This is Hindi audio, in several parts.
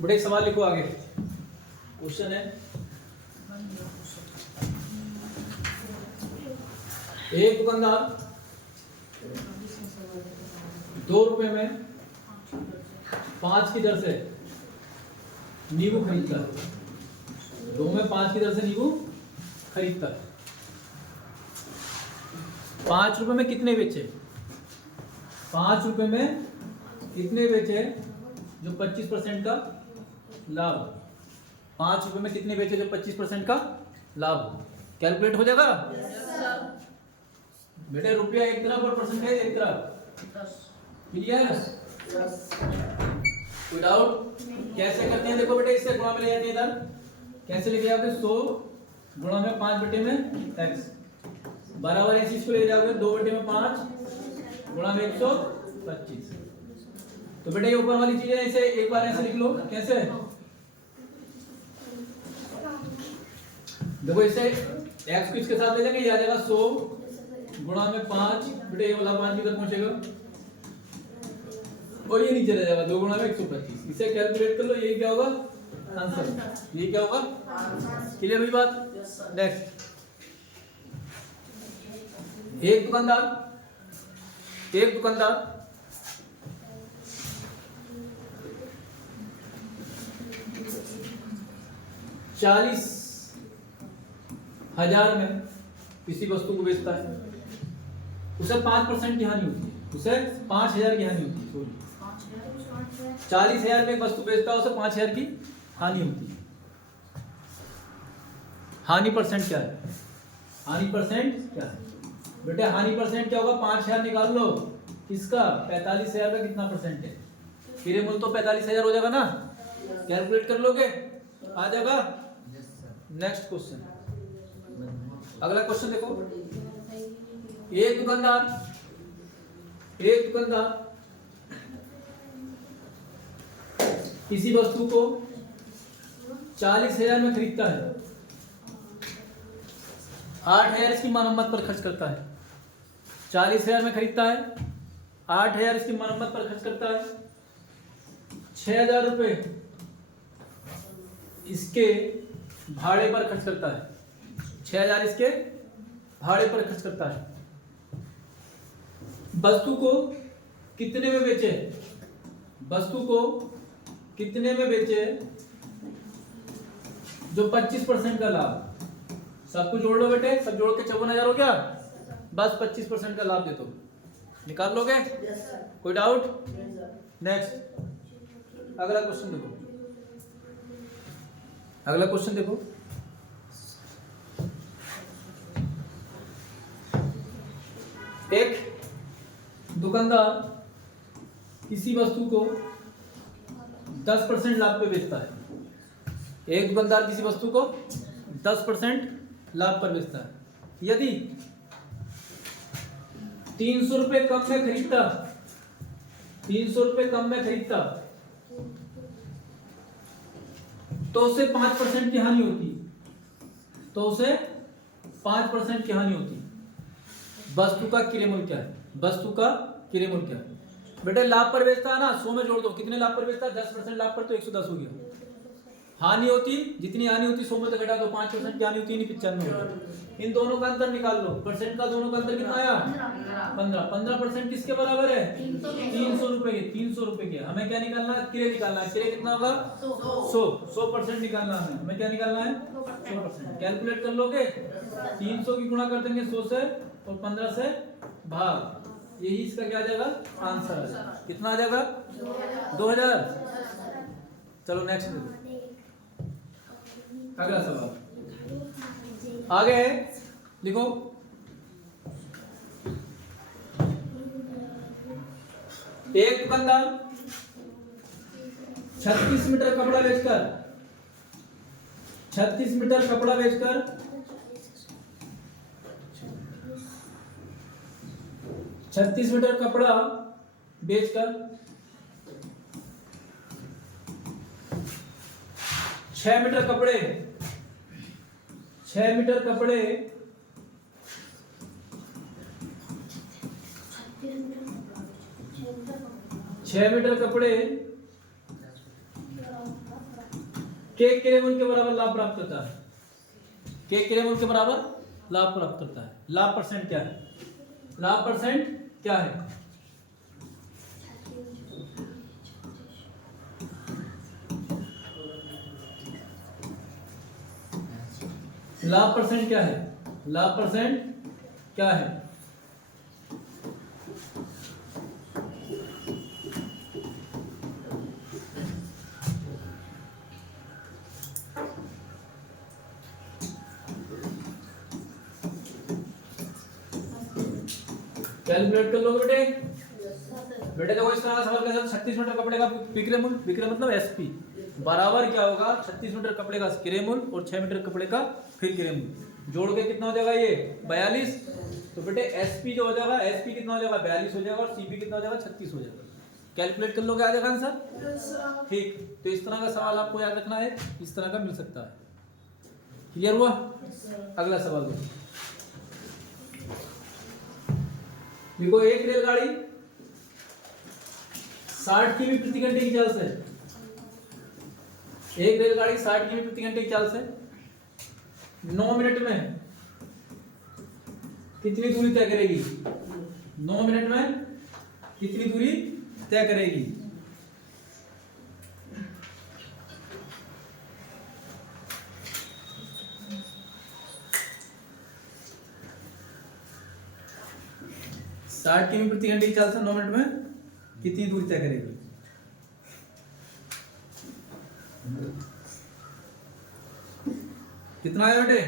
बड़े सवाल लिखो आगे। क्वेश्चन है, एक दुकानदार 2 रुपए में 5 की दर से नींबू खरीदता है। 2 में 5 की दर से नींबू खरीदता है। 5 रुपए में कितने बेचे? 5 रुपए में कितने बेचे जो 25% का लाभ? 5 रुपए में कितने बेचे जो 25% का लाभ? कैलकुलेट हो जाएगा बेटे। रुपया एक तरफ और परसेंटेज एक तरफ। क्लियर? कोई डाउट? कैसे करते हैं देखो बेटे, इससे गुणा में ले जाते हैं इधर। कैसे लेके जाओगे? 100 गुणा में 5 बटे में x बराबर है। इसको ले जाओगे 2 बटे में 5 गुणा में 125। तो बेटे ये ऊपर वाली चीजें ऐसे एक बार ऐसे लिख लो। कैसे देखो, इसे x को इसके साथ ले जाएंगे, ये आ जाएगा 100 गुणा में 5 बेटे, ये वाला 5 किधर पहुंचेगा और ये नीचे रह जाएगा 2 गुणा में 125। इसे कैलकुलेट कर लो, ये क्या होगा आंसर। ये क्या होगा? क्लियर हुई बात? नेक्स्ट, एक दुकानदार 40,000 में किसी वस्तु को बेचता है। उसे 5% की हानि होती है। उसे 5,000 की हानि होती है। सॉरी, 40,000 में एक वस्तु बेचता है, उसे 5,000 की हानि होती है। हानि परसेंट क्या है? हानि परसेंट क्या है बेटे? हानि परसेंट क्या होगा? 5,000 निकाल लो। किसका? 45,000 का कितना परसेंट है? फिर मूल तो 45,000 हो जाएगा ना। कैलकुलेट कर लोगे, आ जाएगा। नेक्स्ट क्वेश्चन, अगला क्वेश्चन देखो। एक दुकानदार किसी वस्तु को 40,000 में खरीदता है। 8,000 इसकी मरम्मत पर खर्च करता है। 40,000 में खरीदता है, 8,000 इसकी मरम्मत पर खर्च करता है। 6,000 रुपए इसके भाड़े पर खर्च करता है। 6,000 इसके भाड़े पर खर्च करता है। वस्तु को कितने में बेचे? वस्तु को कितने में बेचे जो 25% का लाभ? सबको जोड़ लो बेटे, सब जोड़ के 54,000 हो गया। बस 25% का लाभ दे दो, निकाल लोगे? कोई डाउट? नेक्स्ट, अगला क्वेश्चन देखो। अगला क्वेश्चन देखो, एक दुकानदार किसी वस्तु को 10% लाभ पे बेचता है। एक दुकानदार किसी वस्तु को 10% लाभ पर बेचता है। यदि 300 रुपए कम में खरीदता, 300 रुपए कम में खरीदता तो उसे 5% की हानि होती। तो उसे 5% की हानि होती। वस्तु का क्रय मूल्य क्या है? वस्तु का क्रय मूल्य क्या है बेटे? लाभ पर बेचता है ना, 100 में जोड़ दो। कितने लाभ पर बेचता है? 10% लाभ पर, तो 110 हो गया। हानि होती, जितनी हानि होती 100 में तो घटा दो, 5% की हानि होती है 95। इन दोनों का अंतर निकाल लो। परसेंट का दोनों का अंतर कितना आया? 15। 15% किसके बराबर है? 300 रुपए के। 300 रुपए के हमें क्या निकालना है? क्रय निकालना है। क्रय कितना होगा? 100% निकालना है। हमें क्या निकालना है? 100%। कैलकुलेट कर लोगे? 300 की गुणा कर देंगे 100 से और 15 से भाग, यही इसका क्या आ जाएगा? आंसर आ जाएगा। कितना आ जाएगा? 2000। चलो नेक्स्ट देखो, अगला सवाल आगे है, लिखो। एक दुकानदार 36 मीटर कपड़ा बेचकर 36 मीटर कपड़ा बेचकर 36 मीटर कपड़ा बेचकर 6 मीटर कपड़े 6 मीटर कपड़े 6 मीटर कपड़े के किरेमूल के बराबर लाभ प्राप्त करता है, के किरेमूल के बराबर लाभ प्राप्त करता है। लाभ परसेंट क्या है, लाभ परसेंट क्या है? लाभ परसेंट क्या है, लाभ परसेंट क्या है? कैलकुलेट कर लोगे बेटे। बेटे देखो इस तरह का सवाल कैसा, 36 मीटर कपड़े का विक्रय मूल्य, विक्रय मतलब एसपी बराबर क्या होगा, 36 मीटर कपड़े का किरय मूल्य और 6 मीटर कपड़े का फिर किरय मूल्य, जोड़ के कितना हो जाएगा ये 42। तो बेटे एसपी जो हो जाएगा, एसपी कितना हो जाएगा 42 हो जाएगा और सीपी कितना हो जाएगा 36 हो जाएगा। कैलकुलेट कर लोगे आ जाएगा आंसर। ठीक, तो इस तरह का सवाल आपको याद रखना है, इस तरह का मिल सकता है। क्लियर हुआ? अगला सवाल देखो, एक रेलगाड़ी 60 किमी प्रति घंटे की चाल से, एक रेलगाड़ी 60 किमी प्रति घंटे की चाल से 9 मिनट में कितनी दूरी तय करेगी? 9 मिनट में कितनी दूरी तय करेगी? साठ किमी प्रति घंटे की चाल से 9 मिनट में कितनी दूरी तय करेगी? कितना है बेटे?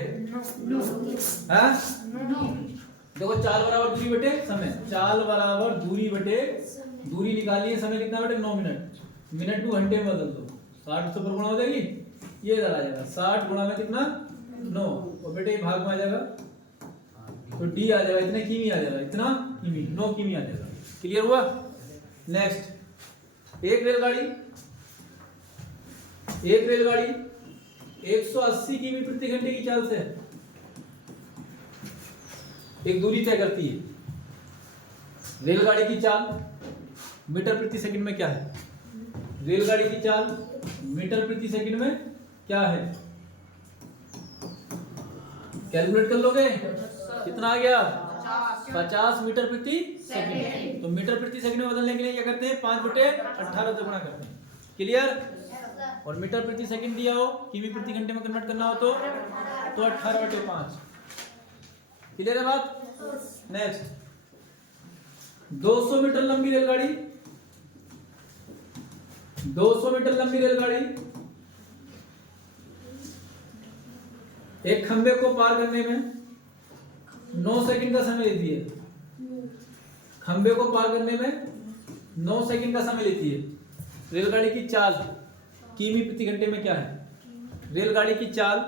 हाँ? देखो चाल बराबर दूरी बटे समय, चाल बराबर दूरी बटे दूरी निकालनी है, समय कितना बेटे 9 मिनट, मिनट को घंटे में बदल दो, 60 से पर गुणा हो जाएगी, ये इधर आ जाएगा 60 गुणा में कितना 9, और बेटे ये भाग में आ जाएगा तो डी आ जाएगा, इतने किमी आ जाएगा, इतना किमी 9 किमी आ जाएगा। क्लियर हुआ? नेक्स्ट, एक रेलगाड़ी 180 किमी प्रति घंटे की चाल से एक दूरी तय करती है। रेलगाड़ी की चाल मीटर प्रति सेकंड में क्या है? रेलगाड़ी की चाल मीटर प्रति सेकंड में क्या है? कैलकुलेट कर लोगे? कितना आ गया? 50 मीटर प्रति सेकंड। तो मीटर प्रति सेकंड में बदलने के लिए क्या करते हैं? 5/18 से गुणा करते हैं। क्लियर? और मीटर प्रति सेकंड दिया हो, किमी प्रति घंटे में कन्वर्ट करना हो तो 18/5। क्लियर है बात? नेक्स्ट, 200 मीटर लंबी रेलगाड़ी, 200 मीटर लंबी रेलगाड़ी एक खंबे को पार करने में 9 सेकंड का समय लेती है। खंबे को पार करने में 9 सेकंड का समय लेती है। रेलगाड़ी की चाल किमी प्रति घंटे में क्या है? रेलगाड़ी की चाल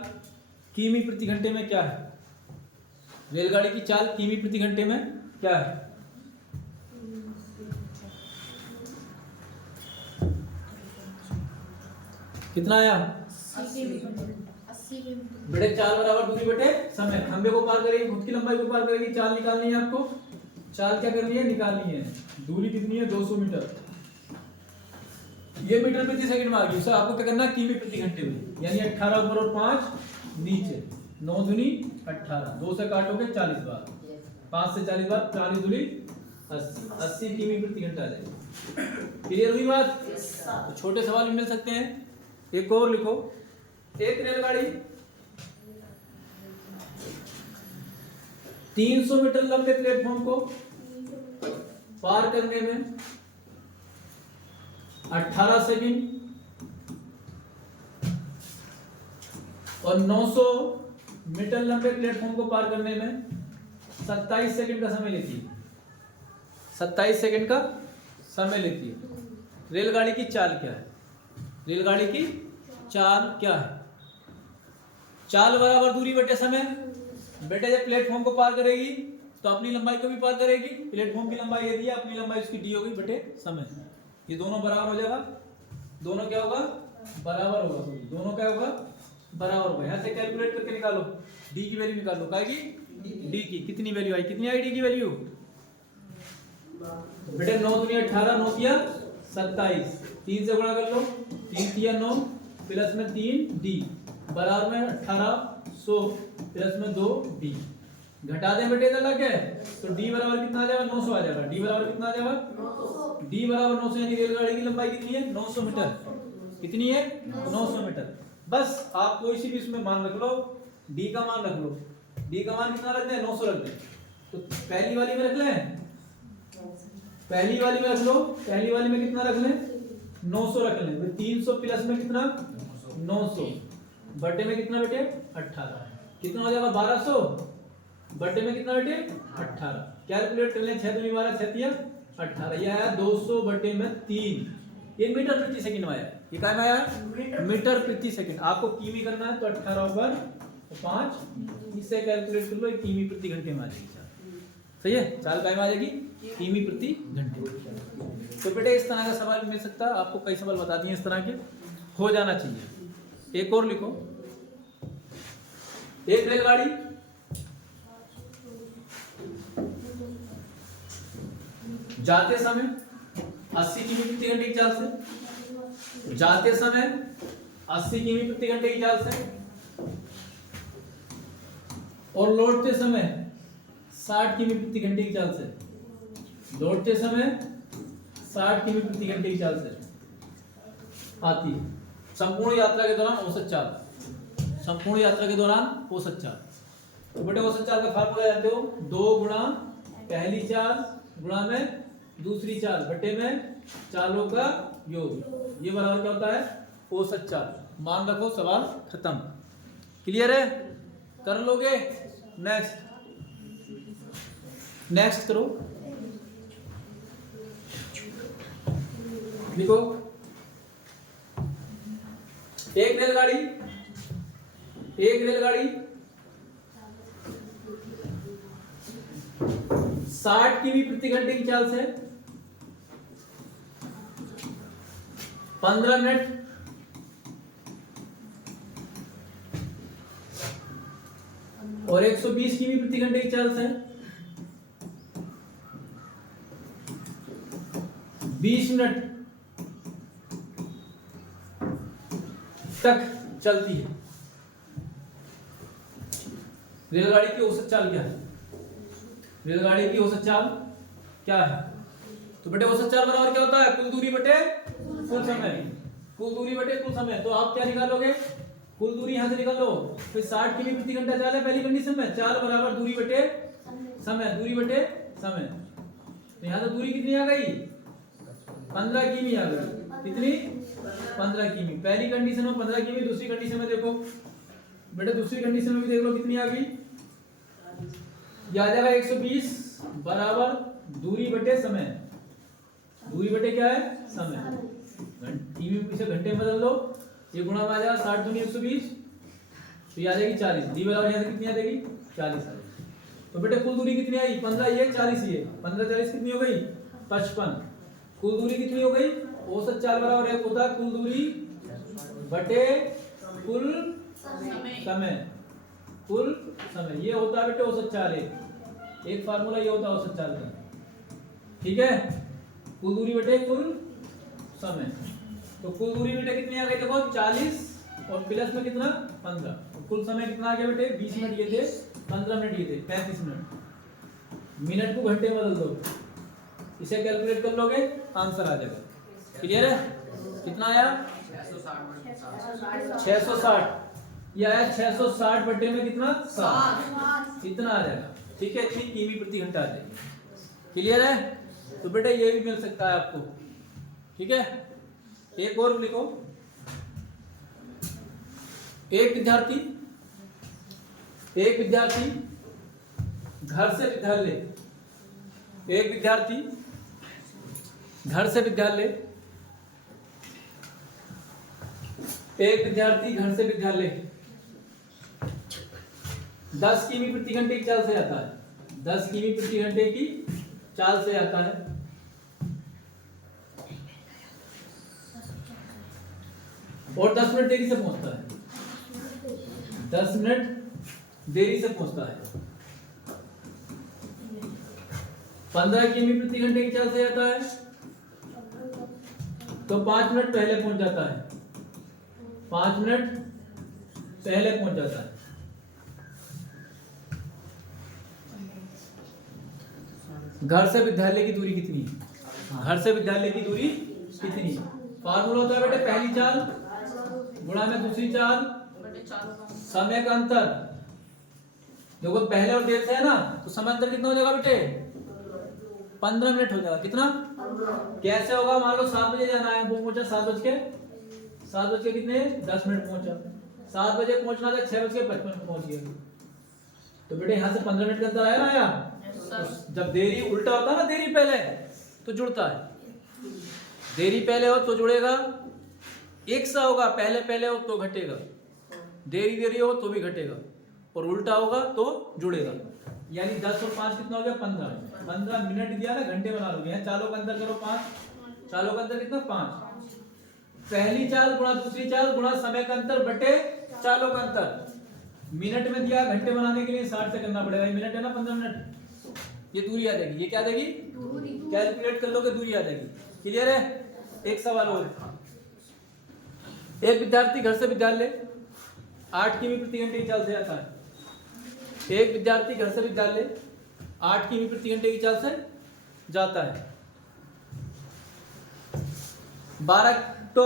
किमी प्रति घंटे में क्या है? रेलगाड़ी की चाल किमी प्रति घंटे में क्या है? कितना आया? 80 बेटे चाल बराबर दूरी बटे समय, खंबे को पार करेगी, खुद की लंबाई को पार करेगी, चाल निकालनी है आपको। चाल क्या करनी है? निकालनी है। दूरी कितनी है? 200 मीटर। ये मीटर प्रति सेकंड में आ गई, उससे आपको क्या करना है? किमी प्रति घंटे में, यानी 18 ऊपर और 5 नीचे, 9 दूनी 18, 2 से काटोगे 40 बार, 5 से 40 बार, 40 दूनी 80 किमी प्रति घंटा आ जाएगी। क्लियर हुई बात? तो छोटे सवाल भी मिल सकते हैं। एक और लिखो, एक रेलगाड़ी 300 मीटर लंबे प्लेटफॉर्म को पार करने में 18 सेकंड और 900 मीटर लंबे प्लेटफॉर्म को पार करने में 27 सेकंड का समय लेती है। 27 सेकंड का समय लेती है। रेलगाड़ी की चाल क्या है? रेलगाड़ी की चाल क्या है? चाल बराबर दूरी बटे समय। बेटे जब प्लेटफॉर्म को पार करेगी तो अपनी लंबाई को भी पार करेगी, प्लेटफॉर्म की लंबाई ये दी है, अपनी लंबाई उसकी डी होगी बटे समय। ये दोनों बराबर हो जाएगा, दोनों क्या होगा? बराबर होगा, दोनों क्या होगा? बराबर होगा। यहाँ से कैलकुलेट करके निकालो, डी की वैल्यू निकालो, क्या आएगी? डी की कितनी वैल्यू आई? कितनी आई डी की वैल्यू? बेटे 9 दूनी 18, 9 तिया 27, 3 से गुणा कर लो, 3 तिया 9, प्लस में 3 डी बराबर में 1800 प्लस में 2 डी। घटा दें बेटे इधर लगे तो डी बराबर कितना आ जाएगा 900 आ जाएगा। डी बराबर कितना आ जाएगा 900। डी बराबर 900 यानी रेलगाड़ी की लंबाई कितनी है 900 मीटर। कितनी है 900 मीटर। बस आप कोई सी भी इसमें मान रख लो, डी का मान रख लो। डी का मान कितना रख दें 900 रख दें। तो पहली वाली में रख लें, पहली वाली में रख लो, पहली वाली में कितना रख लें 900 रख लें। 300 प्लस में कितना 900 बटे में कितना बेटे 18 कितना हो जाएगा 1200 बटे में कितना बेटे 18। कैलकुलेट कर लें 6 दूनी 12 6 तिया 18 ये आया 200 बटे में 3। ये मीटर प्रति सेकंड में आया। ये क्या में आया मीटर प्रति सेकंड। आपको किमी करना है तो 18 ऊपर 5 इससे कैलकुलेट कर लो किमी प्रति घंटे में आ जाएगी। सही है चाल काय में आ जाएगी किमी प्रति घंटे। तो बेटे इस तरह का सवाल भी मिल सकता है। आपको कई सवाल बता दिए इस तरह के, हो जाना चाहिए। एक और लिखो, एक रेलगाड़ी जाते समय 80 किमी प्रति घंटे की चाल से, जाते समय 80 किमी प्रति घंटे की चाल से और लौटते समय 60 किमी प्रति घंटे की चाल से, लौटते समय 60 किमी प्रति घंटे की चाल से आती है। संपूर्ण यात्रा के दौरान औसत चाल, संपूर्ण यात्रा के दौरान औसत चाल। तो बेटे औसत चाल का फार्मूला जानते हो 2 गुणा पहली चाल गुणा में दूसरी चाल बटे में चालों का योग। ये बराबर क्या होता है औसत चाल। मान रखो सवाल खत्म। क्लियर है कर लोगे। नेक्स्ट नेक्स्ट करो। देखो एक रेलगाड़ी 60 किमी प्रति घंटे की चाल से 15 मिनट और 120 किमी प्रति घंटे की चाल से 20 मिनट तक चलती है। रेलगाड़ी की औसत चाल क्या है? रेलगाड़ी की औसत चाल क्या है? तो बेटे औसत चाल बराबर क्या होता है कुल दूरी बटे कुल समय। कुल दूरी बटे कुल समय। तो आप क्या निकालोगे कुल दूरी यहां से निकाल लो। फिर 60 किमी प्रति घंटा चाल है पहली कंडीशन में, चाल बराबर दूरी बटे समय, दूरी बटे समय। तो यहां से दूरी कितनी आ गई 15 किमी आ गई। कितनी 15 किमी। पहली कंडीशन में 15 किमी, दूसरी कंडीशन में देखो बेटे दूसरी कंडीशन में भी देख लो कितनी आ गई। ये आ जाएगा 120 बराबर दूरी बटे समय। दूरी बटे क्या है समय। किमी पीछे घंटे में बदल दो, ये गुणा में आ जाएगा 60 दूनी 120 तो ये आ जाएगी 40। डी बराबर यहाँ से कितनी आ जाएगी 40 आ जाएगी। तो बेटे कुल दूरी कितनी आई 15 ये 40 ये 15 40 कितनी हो गई 55। कुल दूरी कितनी हो गई औसत चाल बराबर है होता है कुल दूरी बटे कुल समय। कुल समय ये होता है बेटे औसत चाल। एक फार्मूला ये होता है औसत चाल का। ठीक है कुल दूरी बटे कुल समय। तो कुल दूरी बेटे कितनी आ गई देखो 40 और प्लस में कितना 15। तो कुल समय कितना आ गया बेटे 20 मिनट ये थे 15 मिनट ये थे 35 मिनट। मिनट को घंटे में बदल दो, इसे कैलकुलेट कर लोगे आंसर आ जाएगा। क्लियर है कितना आया 660। ये आया 660 बटे में कितना 60 इतना आ जाएगा। ठीक है इतनी किमी प्रति घंटा आ जाएगी। क्लियर है। तो बेटे ये भी मिल सकता है आपको। ठीक है एक और लिखो। एक विद्यार्थी घर से विद्यालय, एक विद्यार्थी घर से विद्यालय, एक विद्यार्थी घर से विद्यालय 10 किमी प्रति घंटे की चाल से आता है। 10 किमी प्रति घंटे की चाल से आता है और 10 मिनट देरी से पहुंचता है। 10 मिनट देरी से पहुंचता है। 15 किमी प्रति घंटे की चाल से आता है तो 5 मिनट पहले पहुंच जाता है। 5 मिनट पहले पहुंच जाता है। घर से विद्यालय की दूरी कितनी है? घर से विद्यालय की दूरी कितनी है? फार्मूला होता है बेटे पहली चाल गुणा में दूसरी चाल समय का अंतर। देखो पहले और देर से है ना, तो समय अंतर कितना हो जाएगा बेटे? 15 मिनट हो जाएगा। कितना? कैसे होगा? मान लो 7 बजे जाना है, वो पहुंचा 7 बज के कितने 10 मिनट पहुंचा। 7 बजे पहुंचना था, 6:55 पहुंच गया। तो बेटे यहाँ से 15 मिनट का अंतर आया ना? आया। तो जब देरी उल्टा होता है ना, देरी पहले तो जुड़ता है। देरी पहले हो तो जुड़ेगा, एक सा होगा, पहले पहले हो तो घटेगा, देरी देरी हो तो भी घटेगा, और उल्टा होगा तो जुड़ेगा। यानी 10 और 5 कितना हो गया? 15। 15 मिनट दिया ना, घंटे बना लोगे। यहाँ चालों का अंतर करो 5, चालों का अंतर कितना? 5। पहली चाल गुणा दूसरी चाल गुणा समय का अंतर बटे चालों का अंतर। मिनट में दिया, घंटे बनाने के लिए 60 से करना पड़ेगा। मिनट है ना 15 मिनट, ये दूरी आ जाएगी। ये क्या आ जाएगी? कैलकुलेट कर लोगे, दूरी आ जाएगी। क्लियर है? एक सवाल और। एक विद्यार्थी घर से विद्यालय 8 किमी प्रति घंटे की चाल से जाता है। एक विद्यार्थी घर से विद्यालय 8 किमी प्रति घंटे की चाल से जाता है। 12 तो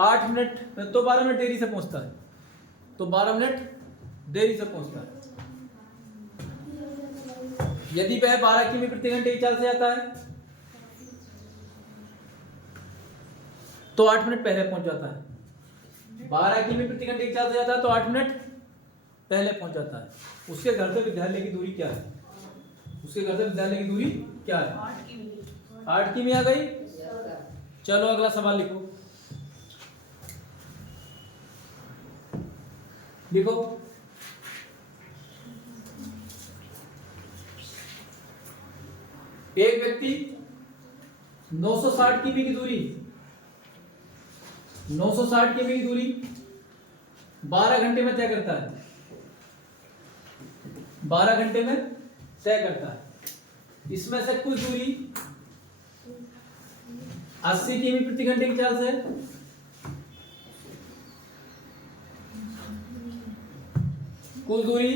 8 मिनट तो 12 मिनट देरी से पहुंचता है, तो 12 मिनट देरी से पहुंचता है। यदि वह 12 किमी प्रति घंटे की चाल से जाता है तो 8 मिनट पहले पहुंच जाता है। 12 किमी प्रति घंटे की चाल से जाता है तो 8 मिनट पहले पहुंच जाता है। उसके घर से विद्यालय की दूरी क्या है? उसके घर से विद्यालय की दूरी क्या है? 8 किमी आ गई। चलो अगला सवाल लिखो। लिखो एक व्यक्ति 960 किमी की दूरी 960 किमी की दूरी 12 घंटे में तय करता है। 12 घंटे में तय करता है। इसमें से कुछ दूरी 80 किमी प्रति घंटे की चाल से, कुछ दूरी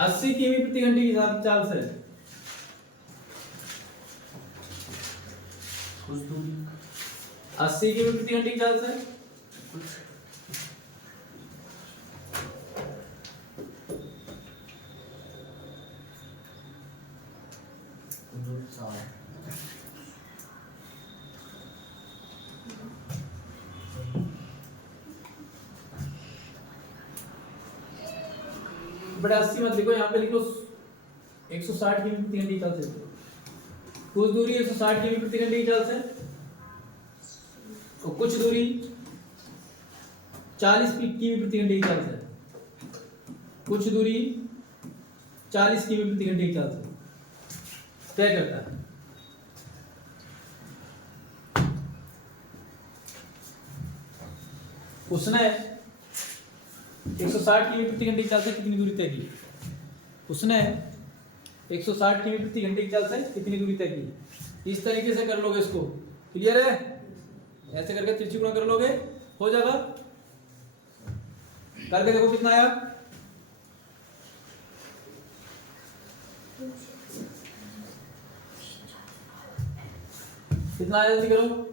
80 किमी प्रति घंटे की चाल से, कुछ दूरी 80 किमी प्रति घंटे की चाल से, बड़ा 80 मत लिखो, यहाँ पे लिखो 160 किमी प्रति घंटे की चाल से। कुछ दूरी 160 किमी प्रति घंटे की चाल से, और कुछ दूरी 40 किमी प्रति घंटे की चाल से, कुछ दूरी 40 किमी प्रति घंटे की चाल से तय करता है। उसने 160 किमी प्रति घंटे की चाल से कितनी दूरी तय की? उसने 160 किमी प्रति घंटे की चाल से कितनी दूरी तय की? इस तरीके से कर लोगे इसको। क्लियर है? ऐसे करके तिरछी गुणा कर लोगे, हो जाएगा। करके देखो कितना आया। कितना आया जल्दी करो।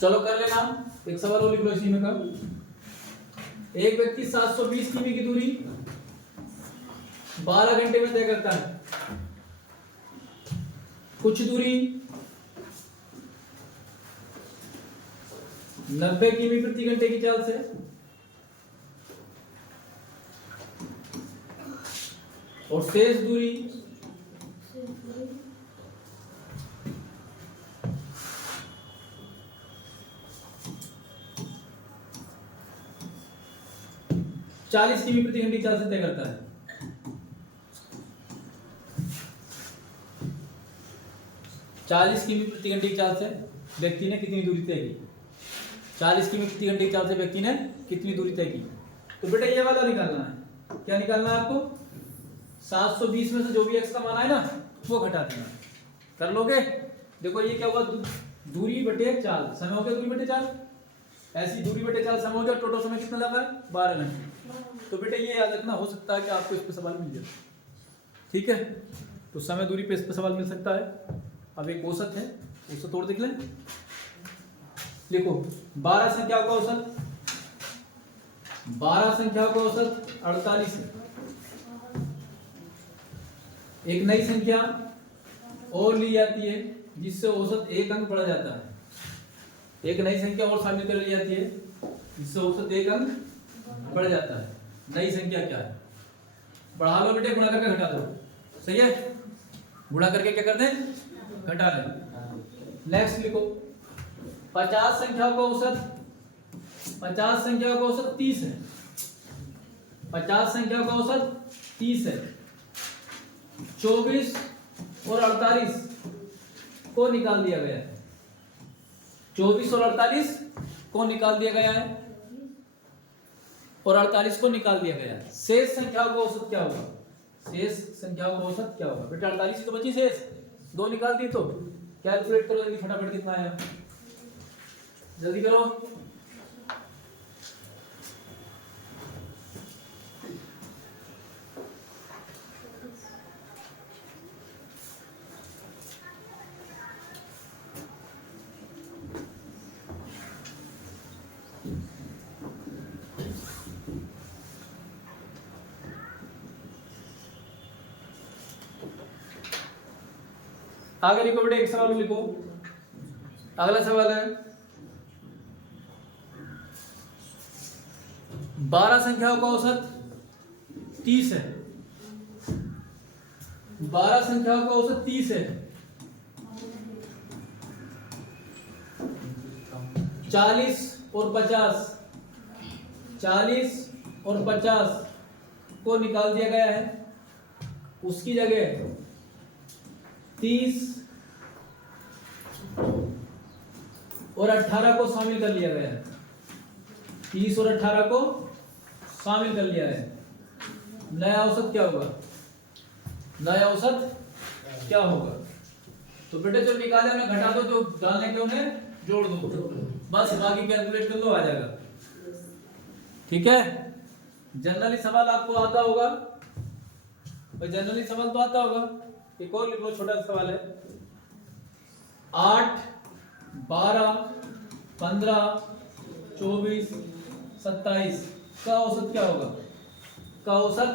चलो कर लेना। एक सवाल और लिख लो इसी में का। एक व्यक्ति 720 किमी की दूरी 12 घंटे में तय करता है। कुछ दूरी 90 किमी प्रति घंटे की चाल से, और शेष दूरी 80 40 किमी प्रति घंटे की चाल से तय करता है। 40 किमी प्रति घंटे की चाल से व्यक्ति ने कितनी दूरी तय की? 40 किमी प्रति घंटे की चाल से व्यक्ति ने कितनी दूरी तय की? तो बेटा ये वाला निकालना है। क्या निकालना है आपको? 720 में से जो भी x का मान आए ना वो घटा देना। कर लोगे? देखो ये क्या हुआ, दूरी बटे चाल, समय हो गया दूरी बटे चाल, ऐसी दूरी बटे चाल समय हो गया। टोटल समय कितना लगा है? 12 घंटे। तो बेटा ये याद रखना, हो सकता है कि आपको इस पे सवाल मिल जाए। ठीक है, तो समय दूरी पे इस पे सवाल मिल सकता है। अब एक औसत है, औसत और देख लें। देखो 12 संख्याओं का औसत, 12 संख्याओं का औसत 48 है। एक नई संख्या और ली जाती है जिससे औसत 1 अंक बढ़ जाता है। एक नई संख्या और शामिल कर ली जाती है जिससे औसत 1 अंक बढ़ जाता है। नई संख्या क्या है? बढ़ा लो बेटे, गुणा करके घटा दो। सही है, गुणा करके क्या कर दें? घटा लें। नेक्स्ट लिखो 50 संख्याओं का औसत, 50 संख्याओं का औसत 30 है। 50 संख्याओं का औसत 30 है। 24 और 48 को निकाल दिया गया है। 24 और 48 को निकाल दिया गया है और 48 को निकाल दिया गया है। शेष संख्याओं का औसत क्या होगा? शेष संख्याओं का औसत क्या होगा? बेटा 48 ही तो बची शेष, 2 निकाल दी। तो कैलकुलेट करो जल्दी फटाफट, कितना आया जल्दी करो। आगे लिखो बेटे, एक सवाल लिखो। अगला सवाल है 12 संख्याओं का औसत 30 है। 12 संख्याओं का औसत 30 है। 40 और 50, 40 और 50 को निकाल दिया गया है। उसकी जगह 30 और 18 को शामिल कर लिया गया है। 30 और 18 को शामिल कर लिया है। नया औसत क्या होगा? नया औसत क्या होगा? तो बेटे जो निकाले उन्हें घटा दो, जो डालने के उन्हें जोड़ दो, बस बाकी कैलकुलेट कर लो, आ जाएगा। ठीक है, जनरली सवाल आपको आता होगा, और जनरली सवाल तो आता होगा। एक और लिख लो, छोटा सवाल है 8, 12, 15, 24, 27 का औसत क्या होगा? का औसत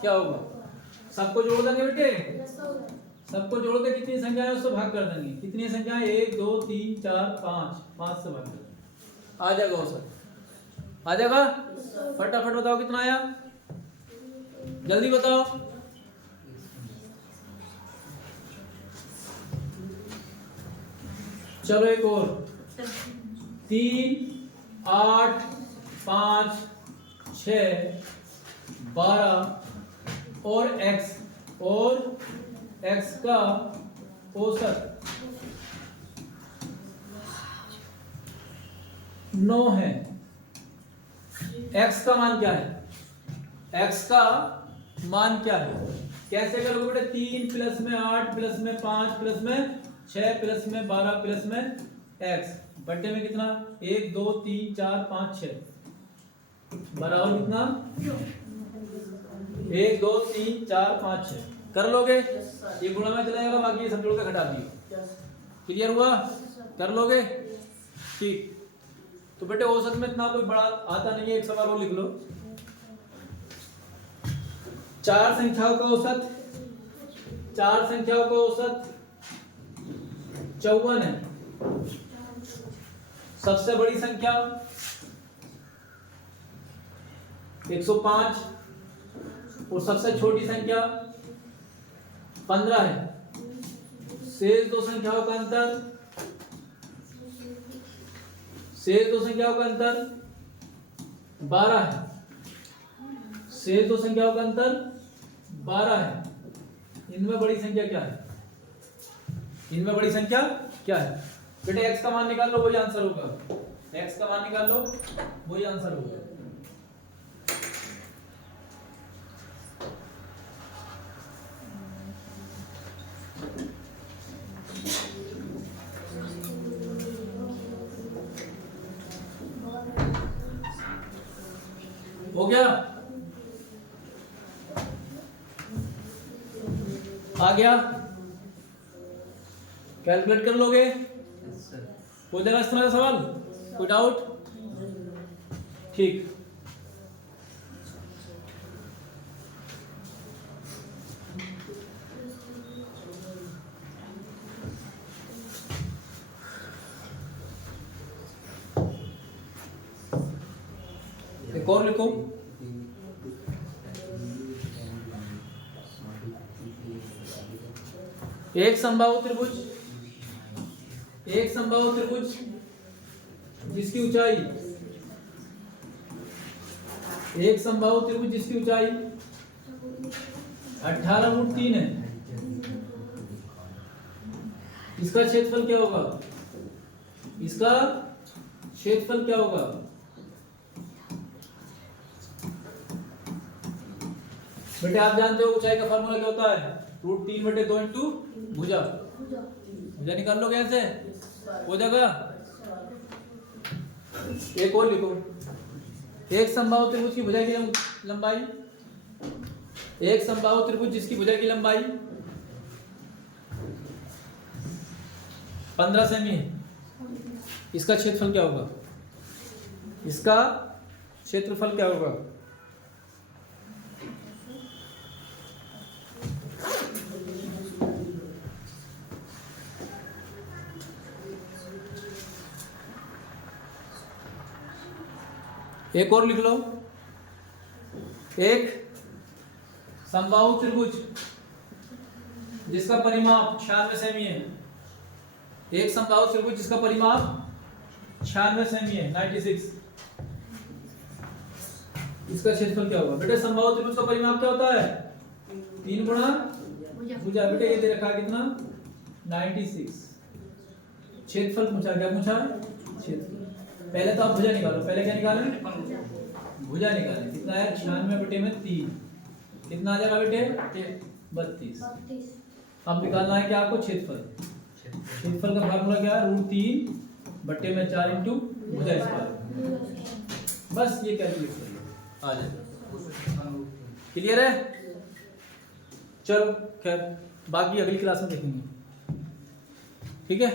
क्या होगा? सबको जोड़ देंगे बेटे, सबको जोड़ के जितनी संख्या है उससे भाग कर देंगे। कितनी संख्या है? 1 2 3 4 5, 5 से भाग कर आ जाएगा औसत, आ जाएगा। फटाफट बताओ कितना आया, जल्दी बताओ। चलो एक और, 3, 8, 5, 6, 12 और x का औसत 9 है। x का मान क्या है? x का मान क्या है? कैसे करोगे बेटे? 3 प्लस में 8 प्लस में 5 प्लस में 6 प्लस में 12 प्लस में x बट्टे में कितना? 1 2 3 4 5 6 बराबर कितना? 1 2 3 4 5 6 कर लोगे? ये गुणा में चला जाएगा, बाकी ये सब जोड़ के घटा दिए। क्लियर हुआ? कर लोगे? ठीक। तो बेटे औसत में इतना कोई बड़ा आता नहीं है। एक सवाल और लिख लो, 4 संख्याओं का औसत, 4 संख्याओं का औसत 54 है। सबसे बड़ी संख्या 105 और सबसे छोटी संख्या 15 है। शेष दो संख्याओं का अंतर, शेष दो संख्याओं का अंतर 12 है। शेष दो संख्याओं का अंतर 12 है। इनमें बड़ी संख्या क्या है? इनमें बड़ी संख्या क्या है? बेटे x का मान निकाल लो, वही आंसर होगा। x का मान निकाल लो, वही आंसर होगा। हो गया? आ गया? कैलकुलेट कर लोगे? हो जाएगा इस तरह का सवाल? कोई डाउट? ठीक। एक और लिखो। एक समबाहु त्रिभुज जिसकी ऊंचाई एक समबाहु त्रिभुज जिसकी ऊंचाई 18√3 है। इसका क्षेत्रफल क्या होगा? इसका क्षेत्रफल क्या होगा? बेटे आप जानते हो ऊंचाई का फार्मूला क्या होता है? √3/2 इंटू भुजा। भुजा निकाल लो कैसे? हो जाएगा। एक और लिखो। एक समबाहु त्रिभुज की भुजा की लंबाई, एक समबाहु त्रिभुज जिसकी भुजा की लंबाई 15 सेमी है। इसका क्षेत्रफल क्या होगा? इसका क्षेत्रफल क्या होगा? एक और लिख लो। एक समबाहु त्रिभुज जिसका परिमाप 96 सेमी है। एक समबाहु त्रिभुज जिसका परिमाप 96 सेमी है, 96। इसका क्षेत्रफल क्या होगा? बेटे समबाहु त्रिभुज का परिमाप क्या होता है? 3 गुणा भुजा। बेटे ये दे रखा है कितना? 96। क्षेत्रफल पूछा, क्या पूछा? क्षेत्रफल। पहले तो आप भुजा निकालो। पहले क्या निकालें? भुजा निकालें। कितना है? 96/3। कितना आ जाएगा बेटे? 32। अब निकालना है क्या आपको? क्षेत्रफल। क्षेत्रफल का फार्मूला क्या है? √3/4 इंटू भुजा स्क्वायर। बस ये कैलकुलेट करिए, आ जाएगा। क्लियर है? चलो खैर, बाकी अगली क्लास में देखेंगे। ठीक है।